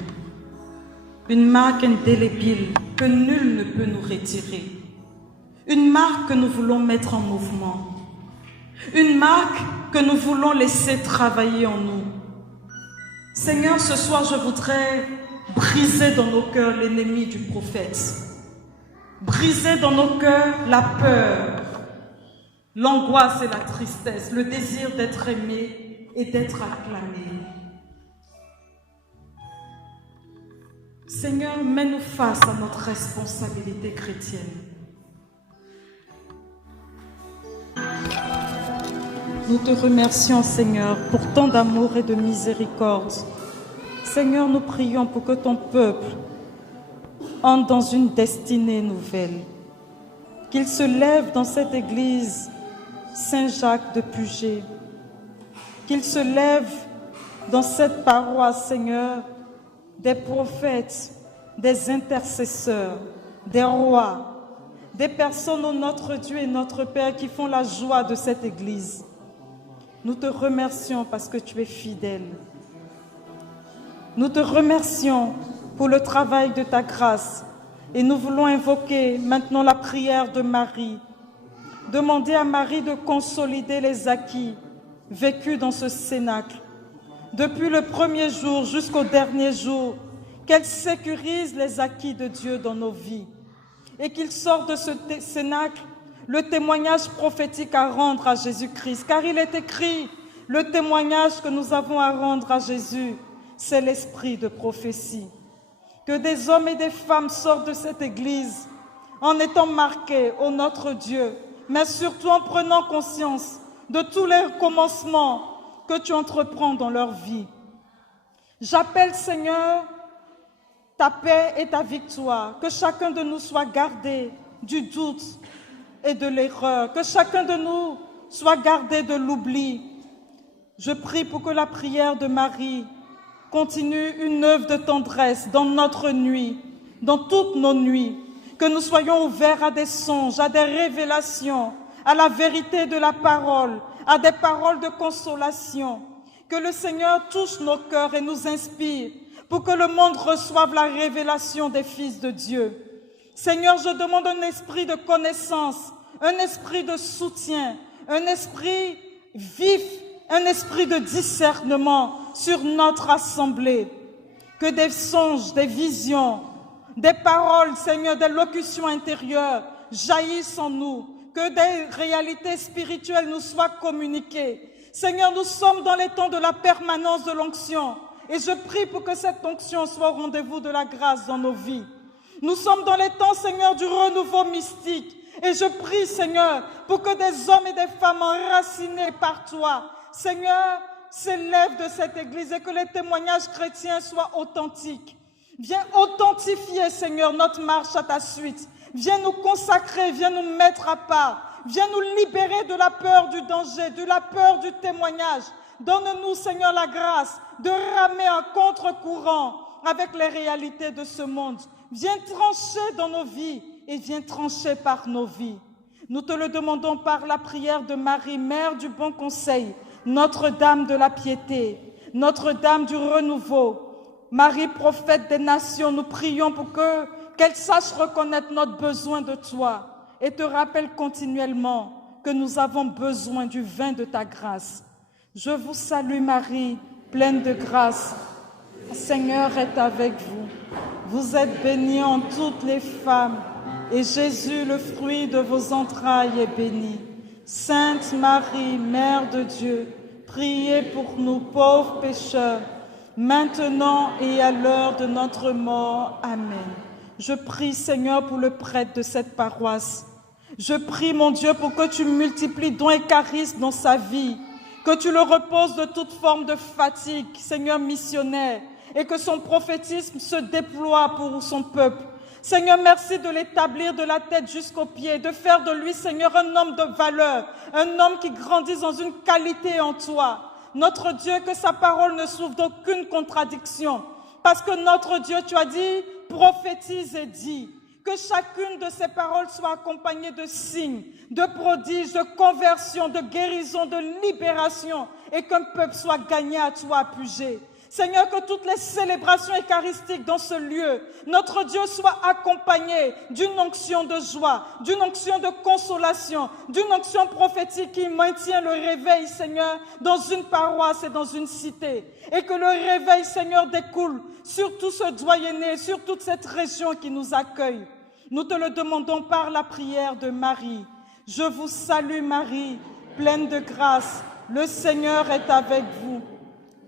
Une marque indélébile que nul ne peut nous retirer. Une marque que nous voulons mettre en mouvement. Une marque que nous voulons laisser travailler en nous. Seigneur, ce soir, je voudrais briser dans nos cœurs l'ennemi du prophète. Briser dans nos cœurs la peur, l'angoisse et la tristesse, le désir d'être aimé et d'être acclamé. Seigneur, mets-nous face à notre responsabilité chrétienne. Nous te remercions, Seigneur, pour tant d'amour et de miséricorde. Seigneur, nous prions pour que ton peuple entre dans une destinée nouvelle. Qu'il se lève dans cette église Saint-Jacques de Puget. Qu'il se lève dans cette paroisse, Seigneur, des prophètes, des intercesseurs, des rois, des personnes, ô notre Dieu et notre Père, qui font la joie de cette église. Nous te remercions parce que tu es fidèle. Nous te remercions pour le travail de ta grâce et nous voulons invoquer maintenant la prière de Marie. Demander à Marie de consolider les acquis vécus dans ce cénacle. Depuis le premier jour jusqu'au dernier jour, qu'elle sécurise les acquis de Dieu dans nos vies et qu'il sorte de ce cénacle le témoignage prophétique à rendre à Jésus-Christ. Car il est écrit, le témoignage que nous avons à rendre à Jésus, c'est l'esprit de prophétie. Que des hommes et des femmes sortent de cette église en étant marqués, ô notre Dieu, mais surtout en prenant conscience de tous les commencements que tu entreprends dans leur vie. J'appelle, Seigneur, ta paix et ta victoire, que chacun de nous soit gardé du doute et de l'erreur, que chacun de nous soit gardé de l'oubli. Je prie pour que la prière de Marie continue une œuvre de tendresse dans notre nuit, dans toutes nos nuits, que nous soyons ouverts à des songes, à des révélations, à la vérité de la parole, à des paroles de consolation. Que le Seigneur touche nos cœurs et nous inspire pour que le monde reçoive la révélation des fils de Dieu. Seigneur, je demande un esprit de connaissance, un esprit de soutien, un esprit vif, un esprit de discernement sur notre assemblée. Que des songes, des visions, des paroles, Seigneur, des locutions intérieures jaillissent en nous. Que des réalités spirituelles nous soient communiquées. Seigneur, nous sommes dans les temps de la permanence de l'onction. Et je prie pour que cette onction soit au rendez-vous de la grâce dans nos vies. Nous sommes dans les temps, Seigneur, du renouveau mystique. Et je prie, Seigneur, pour que des hommes et des femmes enracinés par toi, Seigneur, s'élèvent de cette église et que les témoignages chrétiens soient authentiques. Viens authentifier, Seigneur, notre marche à ta suite. Viens nous consacrer, viens nous mettre à part. Viens nous libérer de la peur du danger, de la peur du témoignage. Donne-nous, Seigneur, la grâce de ramer en contre-courant avec les réalités de ce monde. Viens trancher dans nos vies et viens trancher par nos vies. Nous te le demandons par la prière de Marie, Mère du bon conseil, Notre-Dame de la piété, Notre-Dame du renouveau, Marie, prophète des nations, nous prions pour qu'elle sache reconnaître notre besoin de toi et te rappelle continuellement que nous avons besoin du vin de ta grâce. Je vous salue Marie, pleine de grâce. Le Seigneur est avec vous. Vous êtes bénie en toutes les femmes, et Jésus, le fruit de vos entrailles, est béni. Sainte Marie, Mère de Dieu, priez pour nous pauvres pécheurs, maintenant et à l'heure de notre mort. Amen. Je prie, Seigneur, pour le prêtre de cette paroisse. Je prie, mon Dieu, pour que tu multiplies dons et charismes dans sa vie, que tu le reposes de toute forme de fatigue, Seigneur missionnaire, et que son prophétisme se déploie pour son peuple. Seigneur, merci de l'établir de la tête jusqu'aux pieds, de faire de lui, Seigneur, un homme de valeur, un homme qui grandisse dans une qualité en toi. Notre Dieu, que sa parole ne souffre d'aucune contradiction. Parce que notre Dieu, tu as dit, prophétise et dis. Que chacune de ces paroles soit accompagnée de signes, de prodiges, de conversion, de guérison, de libération, et qu'un peuple soit gagné à toi, Pugé. Seigneur, que toutes les célébrations eucharistiques dans ce lieu, notre Dieu soit accompagné d'une onction de joie, d'une onction de consolation, d'une onction prophétique qui maintient le réveil, Seigneur, dans une paroisse et dans une cité. Et que le réveil, Seigneur, découle sur tout ce doyenné, sur toute cette région qui nous accueille. Nous te le demandons par la prière de Marie. Je vous salue Marie, pleine de grâce, le Seigneur est avec vous.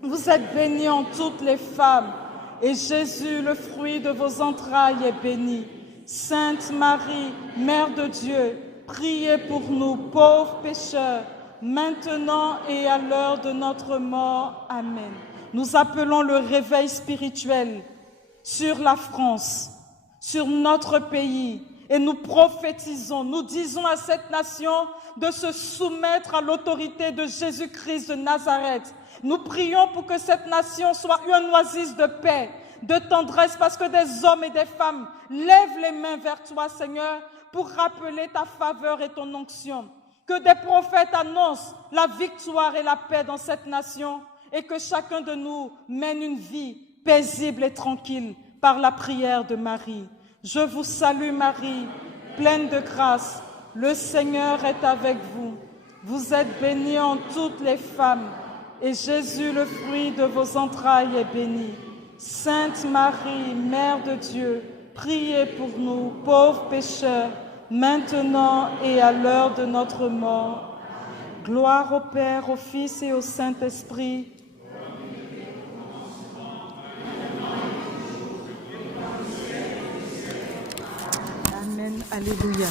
Vous êtes bénie en toutes les femmes, et Jésus, le fruit de vos entrailles, est béni. Sainte Marie, Mère de Dieu, priez pour nous, pauvres pécheurs, maintenant et à l'heure de notre mort. Amen. Nous appelons le réveil spirituel sur la France, sur notre pays, et nous prophétisons, nous disons à cette nation de se soumettre à l'autorité de Jésus-Christ de Nazareth. Nous prions pour que cette nation soit une oasis de paix, de tendresse, parce que des hommes et des femmes lèvent les mains vers toi, Seigneur, pour rappeler ta faveur et ton onction. Que des prophètes annoncent la victoire et la paix dans cette nation, et que chacun de nous mène une vie paisible et tranquille par la prière de Marie. Je vous salue Marie, pleine de grâce, le Seigneur est avec vous. Vous êtes bénie en toutes les femmes, et Jésus, le fruit de vos entrailles, est béni. Sainte Marie, Mère de Dieu, priez pour nous, pauvres pécheurs, maintenant et à l'heure de notre mort. Gloire au Père, au Fils et au Saint-Esprit. Amen. Alléluia.